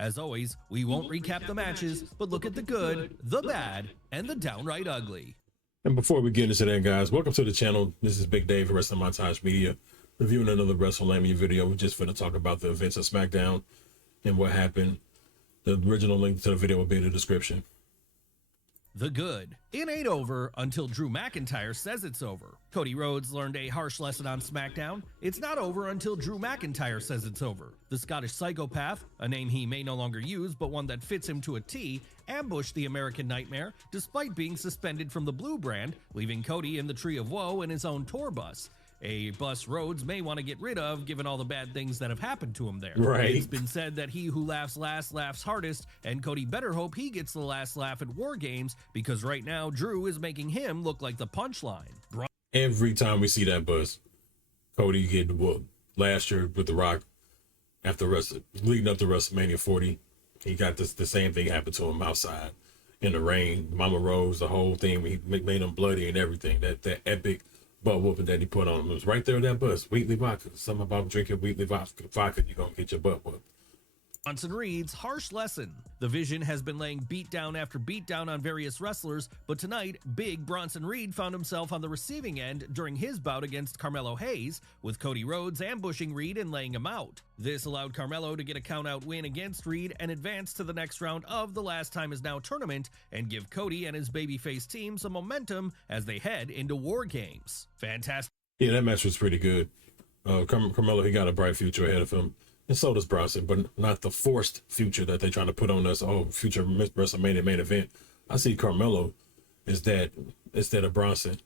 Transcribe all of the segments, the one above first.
As always, we won't recap the matches, but look at the good, the bad, and the downright ugly. And before we get into that, guys, welcome to the channel. This is Big Dave from Wrestling Montage Media, reviewing another WrestleMania video. We're just going to talk about the events of SmackDown and what happened. The original link to the video will be in the description. The good. It ain't over until Drew McIntyre says it's over. Cody Rhodes learned a harsh lesson on SmackDown. It's not over until Drew McIntyre says it's over. The Scottish psychopath, a name he may no longer use but one that fits him to a T, ambushed the American Nightmare despite being suspended from the Blue brand, leaving Cody in the Tree of Woe in his own tour bus. A bus Rhodes may want to get rid of given all the bad things that have happened to him there. Right. It's been said that he who laughs last laughs hardest, and Cody better hope he gets the last laugh at War Games, because right now Drew is making him look like the punchline. Every time we see that bus, Cody get whooped. Last year with The Rock, leading up to WrestleMania 40, he got the same thing happen to him outside in the rain. Mama Rose, the whole thing, he made him bloody and everything. That epic butt whooping that he put on him. It was right there in that bus. Wheatley vodka. Something about drinking Wheatley vodka, you're going to get your butt whooped. Bronson Reed's harsh lesson. The Vision has been laying beatdown after beatdown on various wrestlers, but tonight, big Bronson Reed found himself on the receiving end during his bout against Carmelo Hayes, with Cody Rhodes ambushing Reed and laying him out. This allowed Carmelo to get a count-out win against Reed and advance to the next round of the Last Time Is Now tournament and give Cody and his babyface team some momentum as they head into War Games. Fantastic. Yeah, that match was pretty good. Carmelo, he got a bright future ahead of him. And so does Bronson, but not the forced future that they're trying to put on us. Oh, future WrestleMania main event. I see Carmelo is that instead of Bronson.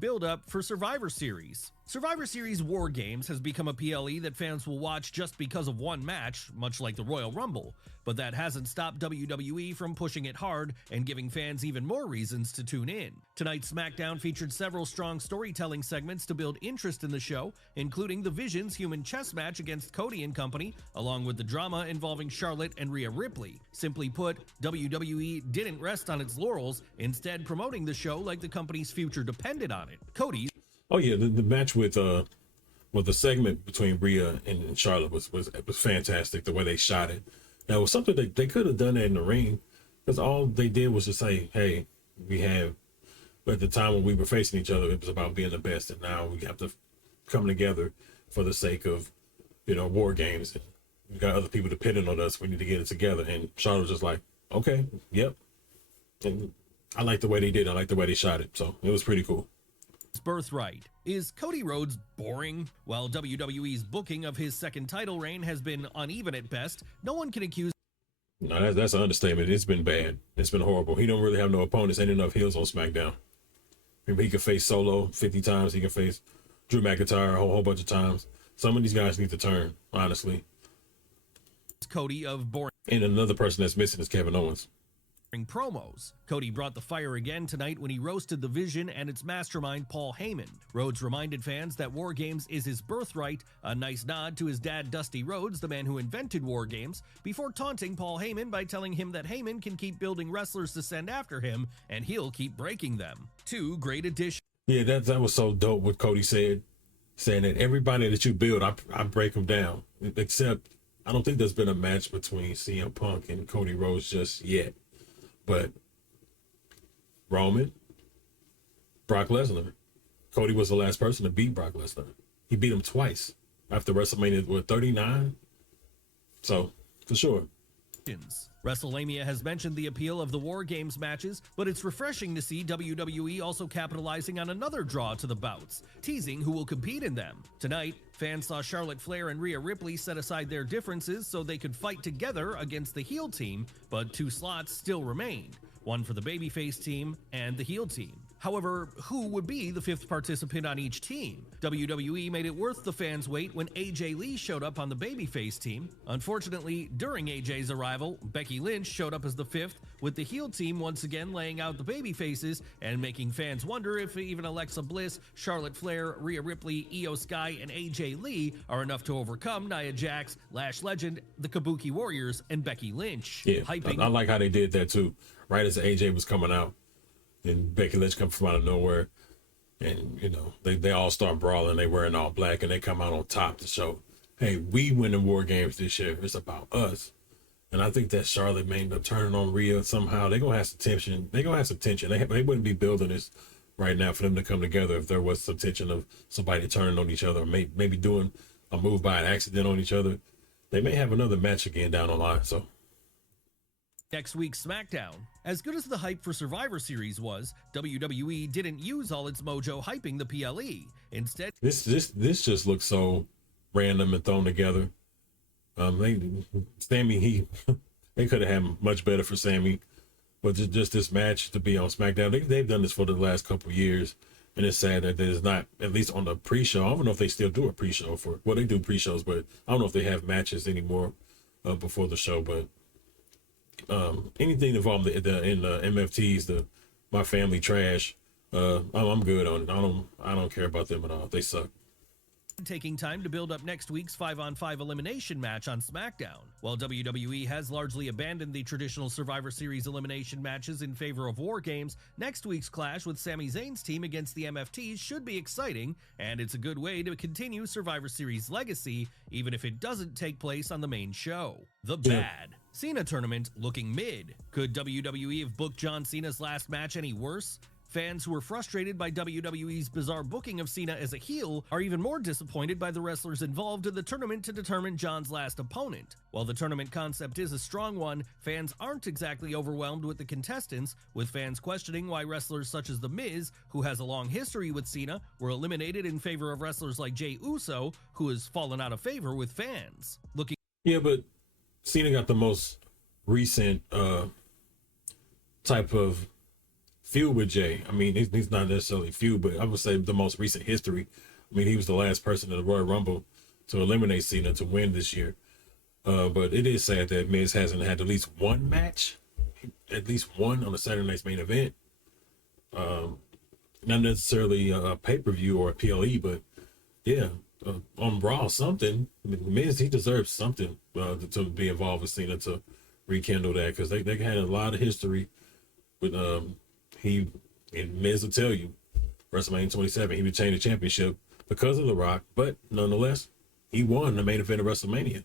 Build up for Survivor Series. Survivor Series War Games has become a PLE that fans will watch just because of one match, much like the Royal Rumble, but that hasn't stopped WWE from pushing it hard and giving fans even more reasons to tune in. Tonight's SmackDown featured several strong storytelling segments to build interest in the show, including the Vision's human chess match against Cody and company, along with the drama involving Charlotte and Rhea Ripley. Simply put, WWE didn't rest on its laurels, instead promoting the show like the company's future depended on it. Cody. Oh yeah, the match with the segment between Rhea and Charlotte was fantastic. The way they shot it. Now it was something they could have done that in the ring, because all they did was just say, "Hey, we have." But at the time when we were facing each other, it was about being the best, and now we have to come together for the sake of, War Games. And we got other people depending on us. We need to get it together. And Charlotte was just like, "Okay, yep." And I like the way they did it. I like the way they shot it. So it was pretty cool. Birthright. Is Cody Rhodes boring? While WWE's booking of his second title reign has been uneven at best, no one can accuse. No, that's an understatement. It's been bad. It's been horrible. He don't really have no opponents. Ain't enough heels on SmackDown. I mean, he could face Solo 50 times. He can face Drew McIntyre a whole bunch of times. Some of these guys need to turn, honestly. Cody of boring. And another person that's missing is Kevin Owens. Promos. Cody brought the fire again tonight when he roasted the Vision and its mastermind Paul Heyman. Rhodes reminded fans that War Games is his birthright, a nice nod to his dad Dusty Rhodes, the man who invented War Games, before taunting Paul Heyman by telling him that Heyman can keep building wrestlers to send after him and he'll keep breaking them. Two great additions. Yeah, that was so dope what Cody said, saying that everybody that you build, I break them down. Except I don't think there's been a match between CM Punk and Cody Rhodes just yet. But Roman, Brock Lesnar, Cody was the last person to beat Brock Lesnar. He beat him twice after WrestleMania 39. So, for sure. WrestleMania has mentioned the appeal of the War Games matches, but it's refreshing to see WWE also capitalizing on another draw to the bouts, teasing who will compete in them. Tonight, fans saw Charlotte Flair and Rhea Ripley set aside their differences so they could fight together against the heel team, but two slots still remained, one for the babyface team and the heel team. However, who would be the fifth participant on each team? WWE made it worth the fans' wait when AJ Lee showed up on the babyface team. Unfortunately, during AJ's arrival, Becky Lynch showed up as the fifth, with the heel team once again laying out the babyfaces and making fans wonder if even Alexa Bliss, Charlotte Flair, Rhea Ripley, Io Sky, and AJ Lee are enough to overcome Nia Jax, Lash Legend, the Kabuki Warriors, and Becky Lynch. Yeah, I like how they did that too. Right as AJ was coming out, and Becky Lynch come from out of nowhere, and they all start brawling. They wearing all black, and they come out on top to show hey, we win the War Games this year. It's about us. And I think that Charlotte may end up turning on Rhea somehow. They're going to have some tension. They're going to have some tension. They wouldn't be building this right now for them to come together if there was some tension of somebody turning on each other, or maybe doing a move by an accident on each other. They may have another match again down the line. So next week's SmackDown. As good as the hype for Survivor Series was, WWE didn't use all its mojo hyping the PLE. Instead, this just looks so random and thrown together. Sammy, they could have had much better for Sammy, but just this match to be on SmackDown, they've done this for the last couple of years, and it's sad that there's not, at least on the pre-show. I don't know if they still do a pre-show for, well, they do pre-shows, but I don't know if they have matches anymore before the show. But anything involved in the MFTs, my family trash, I'm good on it. I don't care about them at all. They suck. Taking time to build up next week's 5-on-5 elimination match on SmackDown. While WWE has largely abandoned the traditional Survivor Series elimination matches in favor of War Games, next week's clash with Sami Zayn's team against the MFTs should be exciting, and it's a good way to continue Survivor Series legacy, even if it doesn't take place on the main show. The bad. Cena tournament looking mid. Could WWE have booked John Cena's last match any worse? Fans who were frustrated by WWE's bizarre booking of Cena as a heel are even more disappointed by the wrestlers involved in the tournament to determine John's last opponent. While the tournament concept is a strong one, fans aren't exactly overwhelmed with the contestants, with fans questioning why wrestlers such as The Miz, who has a long history with Cena, were eliminated in favor of wrestlers like Jey Uso, who has fallen out of favor with fans. Yeah, but Cena got the most recent type of feud with Jay. I mean, he's not necessarily feud, but I would say the most recent history. I mean, he was the last person in the Royal Rumble to eliminate Cena to win this year. But it is sad that Miz hasn't had at least one match, at least one on the Saturday Night's Main Event. Not necessarily a pay-per-view or a PLE, but yeah, on Raw, something. I mean, Miz, he deserves something to be involved with Cena to rekindle that, because they had a lot of history with Miz will tell you, WrestleMania 27, he retained the championship because of The Rock, but nonetheless, he won the main event of WrestleMania.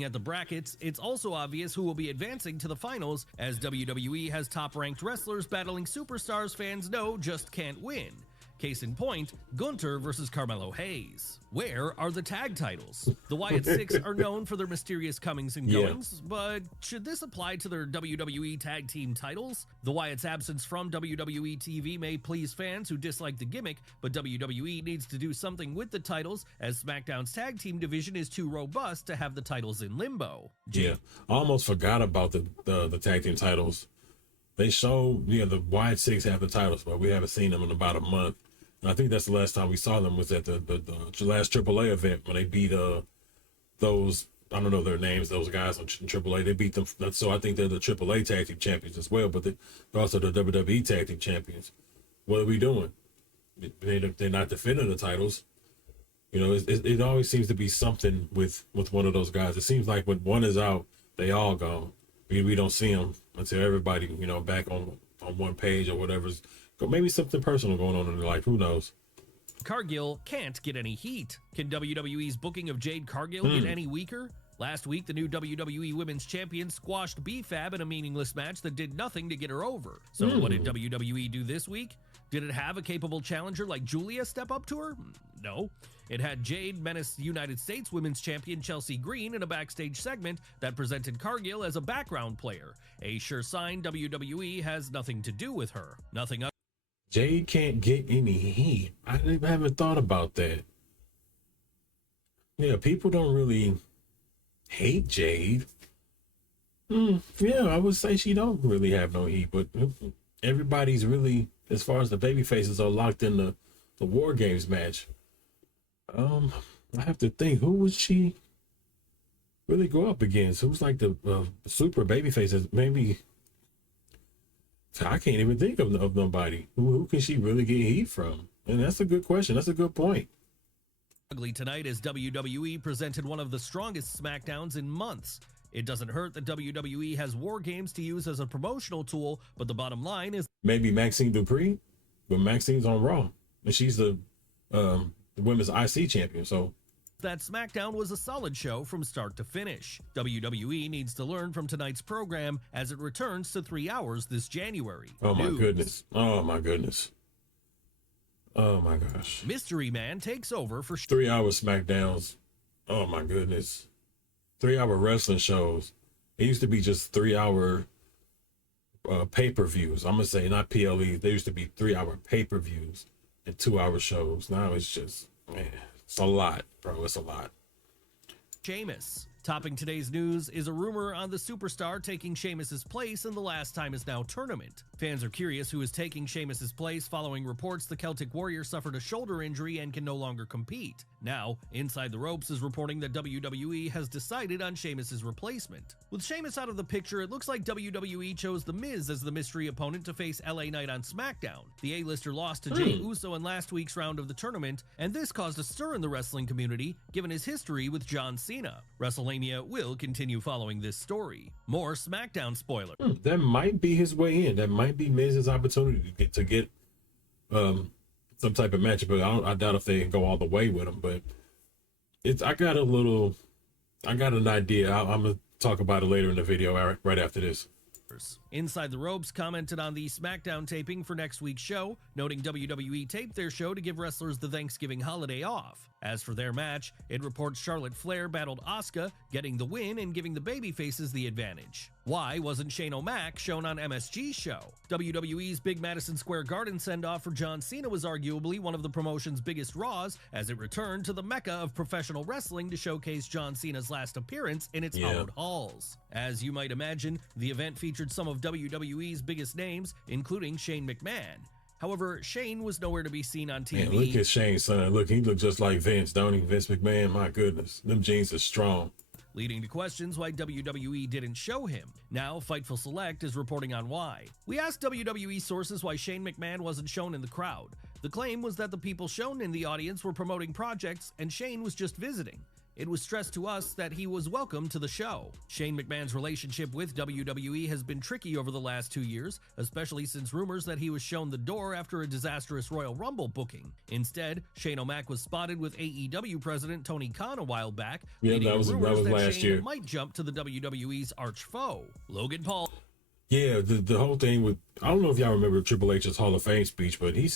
At the brackets, it's also obvious who will be advancing to the finals, as WWE has top-ranked wrestlers battling superstars fans know just can't win. Case in point, Gunther versus Carmelo Hayes. Where are the tag titles? The Wyatt Six are known for their mysterious comings and goings, but should this apply to their WWE tag team titles? The Wyatt's absence from WWE TV may please fans who dislike the gimmick, but WWE needs to do something with the titles, as SmackDown's tag team division is too robust to have the titles in limbo. Yeah, I almost forgot about the tag team titles. They show, the Wyatt Six have the titles, but we haven't seen them in about a month. And I think that's the last time we saw them was at the last AAA event when they beat those, I don't know their names, those guys on AAA. They beat them. So I think they're the AAA tag team champions as well, but they're also the WWE tag team champions. What are we doing? They're not defending the titles. It always seems to be something with one of those guys. It seems like when one is out, they all gone. We don't see them until everybody, back on one page or whatever's. Maybe something personal going on in their life. Who knows? Cargill can't get any heat. Can WWE's booking of Jade Cargill get any weaker? Last week, the new WWE Women's Champion squashed B-Fab in a meaningless match that did nothing to get her over. So what did WWE do this week? Did it have a capable challenger like Julia step up to her? No. It had Jade menace United States Women's Champion Chelsea Green in a backstage segment that presented Cargill as a background player. A sure sign WWE has nothing to do with her. Nothing. Jade can't get any heat. I haven't thought about that. Yeah, people don't really hate Jade. Yeah, I would say she don't really have no heat, but everybody's really, as far as the baby faces are locked in the War Games match. I have to think, who would she really go up against? Who's like the super baby faces? Maybe I can't even think of nobody. Who can she really get heat from? And that's a good question. That's a good point. Ugly tonight as WWE presented one of the strongest SmackDowns in months. It doesn't hurt that WWE has War Games to use as a promotional tool, but the bottom line is maybe Maxine Dupree, but Maxine's on Raw, and she's the women's IC champion. So that SmackDown was a solid show from start to finish. WWE needs to learn from tonight's program as it returns to 3 hours this January. Oh my goodness. Oh my goodness. Oh my gosh. Mystery Man takes over for 3 hour SmackDowns. Oh my goodness. 3 hour wrestling shows. It used to be just 3 hour pay-per-views. I'm gonna say not PLE. There used to be 3 hour pay-per-views and 2 hour shows. Now it's just, man, it's a lot, bro. It's a lot. Sheamus. Topping today's news is a rumor on the superstar taking Sheamus's place in the Last Time Is Now tournament. Fans are curious who is taking Sheamus's place following reports the Celtic Warrior suffered a shoulder injury and can no longer compete. Now, Inside the Ropes is reporting that WWE has decided on Sheamus's replacement. With Sheamus out of the picture, it looks like WWE chose The Miz as the mystery opponent to face LA Knight on SmackDown. The A-lister lost to Jey Uso in last week's round of the tournament, and this caused a stir in the wrestling community, given his history with John Cena. WrestleMania will continue following this story. More SmackDown spoilers. That might be his way in. That might be Miz's opportunity to get some type of match, but I doubt if they can go all the way with him. But I got an idea. I'm gonna talk about it later in the video, right after this. Inside the Ropes commented on the SmackDown taping for next week's show, noting WWE taped their show to give wrestlers the Thanksgiving holiday off. As for their match, it reports Charlotte Flair battled Asuka, getting the win and giving the babyfaces the advantage. Why wasn't Shane O'Mac shown on MSG's show? WWE's big Madison Square Garden send-off for John Cena was arguably one of the promotion's biggest Raws, as it returned to the mecca of professional wrestling to showcase John Cena's last appearance in its hallowed halls. As you might imagine, the event featured some of WWE's biggest names, including Shane McMahon. However, Shane was nowhere to be seen on TV. Man, look at Shane's son. Look, he looked just like Vince, don't he? Vince McMahon, my goodness. Them jeans are strong. Leading to questions why WWE didn't show him. Now, Fightful Select is reporting on why. We asked WWE sources why Shane McMahon wasn't shown in the crowd. The claim was that the people shown in the audience were promoting projects and Shane was just visiting. It was stressed to us that he was welcome to the show. Shane McMahon's relationship with WWE has been tricky over the last 2 years, especially since rumors that he was shown the door after a disastrous Royal Rumble booking. Instead, Shane O'Mac was spotted with AEW president Tony Khan a while back, leading to rumors that last Shane might jump to the WWE's arch foe, Logan Paul. Yeah, the whole thing with, I don't know if y'all remember Triple H's Hall of Fame speech, but he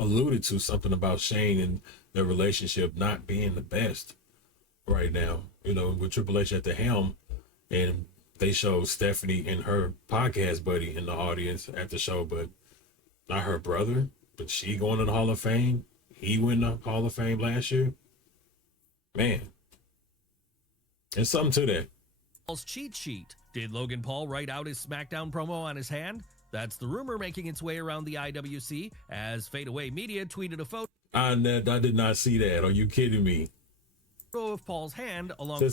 alluded to something about Shane and their relationship not being the best right now, you know, with Triple H at the helm. And they showed Stephanie and her podcast buddy in the audience at the show, but not her brother. But she going to the Hall of Fame. He went to the Hall of Fame last year. Man, there's something to that. Paul's cheat sheet. Did Logan Paul write out his SmackDown promo on his hand? That's the rumor making its way around the IWC, as Fadeaway Media tweeted a photo. I did not see that. Are you kidding me? Of Paul's hand along. He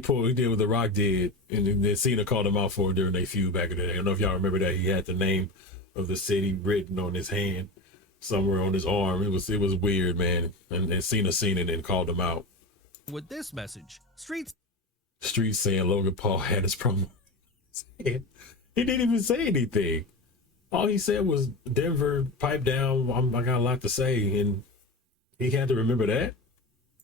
did what The Rock did, and then Cena called him out for it during their feud back in the day. I don't know if y'all remember that. He had the name of the city written on his hand, somewhere on his arm. It was weird, man. And Cena seen it and called him out. With this message, Street saying Logan Paul had his promo. He didn't even say anything. All he said was, Denver, pipe down. I got a lot to say. And he had to remember that.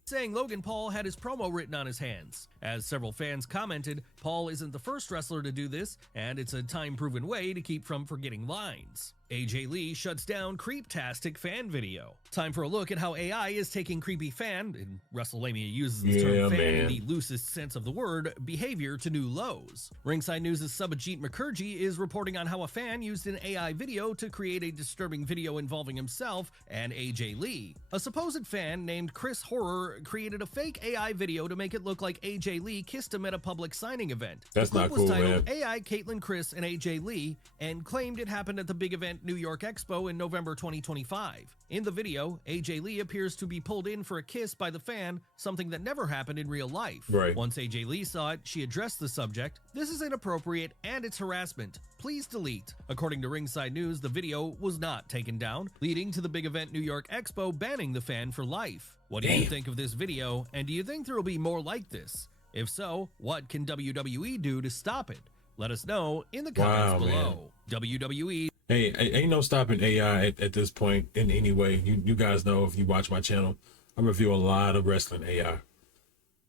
Saying Logan Paul had his promo written on his hands. As several fans commented, Paul isn't the first wrestler to do this, and it's a time-proven way to keep from forgetting lines. AJ Lee shuts down Creeptastic fan video. Time for a look at how AI is taking creepy fan, and WrestleMania uses the term fan in the loosest sense of the word, behavior to new lows. Ringside News' Subhajit Mukherjee is reporting on how a fan used an AI video to create a disturbing video involving himself and AJ Lee. A supposed fan named Chris Horror created a fake AI video to make it look like AJ Lee kissed him at a public signing event. That's not cool, man. The clip was titled AI Caitlyn Chris and AJ Lee and claimed it happened at the big event New York Expo in November 2025. In the video, AJ Lee appears to be pulled in for a kiss by the fan, something that never happened in real life. Right. Once AJ Lee saw it, she addressed the subject. This is inappropriate and it's harassment. Please delete. According to Ringside News, the video was not taken down, leading to the big event New York Expo banning the fan for life. What do you think of this video, and do you think there will be more like this? If so, what can WWE do to stop it? Let us know in the comments below. Man. WWE. Hey, ain't no stopping AI at this point in any way. You guys know, if you watch my channel, I review a lot of wrestling AI,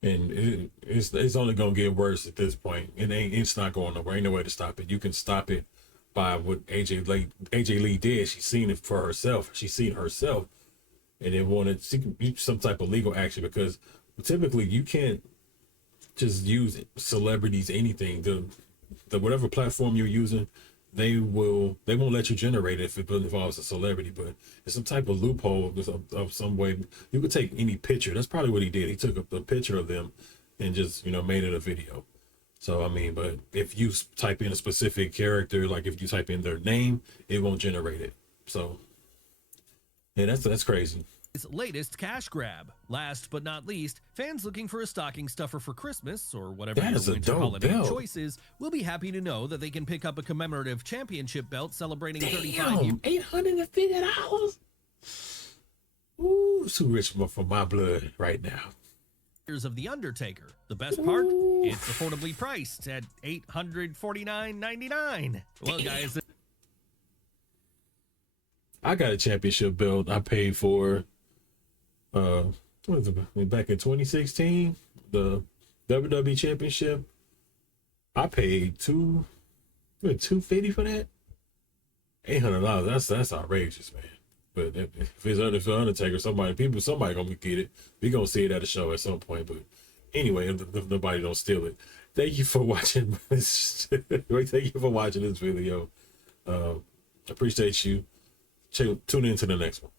and it's only gonna get worse at this point. It's not going nowhere. Ain't no way to stop it. You can stop it by what AJ Lee did. She's seen it for herself. She's seen herself, and it wanted some type of legal action, because typically you can't just use celebrities, anything. The whatever platform you're using, they won't let you generate it if it involves a celebrity. But it's some type of loophole of some way. You could take any picture. That's probably what he did. He took a picture of them and just, made it a video. So I mean, but if you type in a specific character, like if you type in their name, it won't generate it. So yeah, that's crazy. His latest cash grab. Last but not least, fans looking for a stocking stuffer for Christmas or whatever your winter holiday choice is will be happy to know that they can pick up a commemorative championship belt celebrating 35 years. $850. Ooh, too rich for my blood right now. Years of the Undertaker. The best part, it's affordably priced at $849.99. Well, guys, I got a championship belt I paid for. What was it, back in 2016, the WWE Championship. I paid $250 for that. $800. That's outrageous, man. But if it's Undertaker, somebody gonna get it. We gonna see it at a show at some point. But anyway, if nobody don't steal it. Thank you for watching this. Thank you for watching this video. Appreciate you. Tune in to the next one.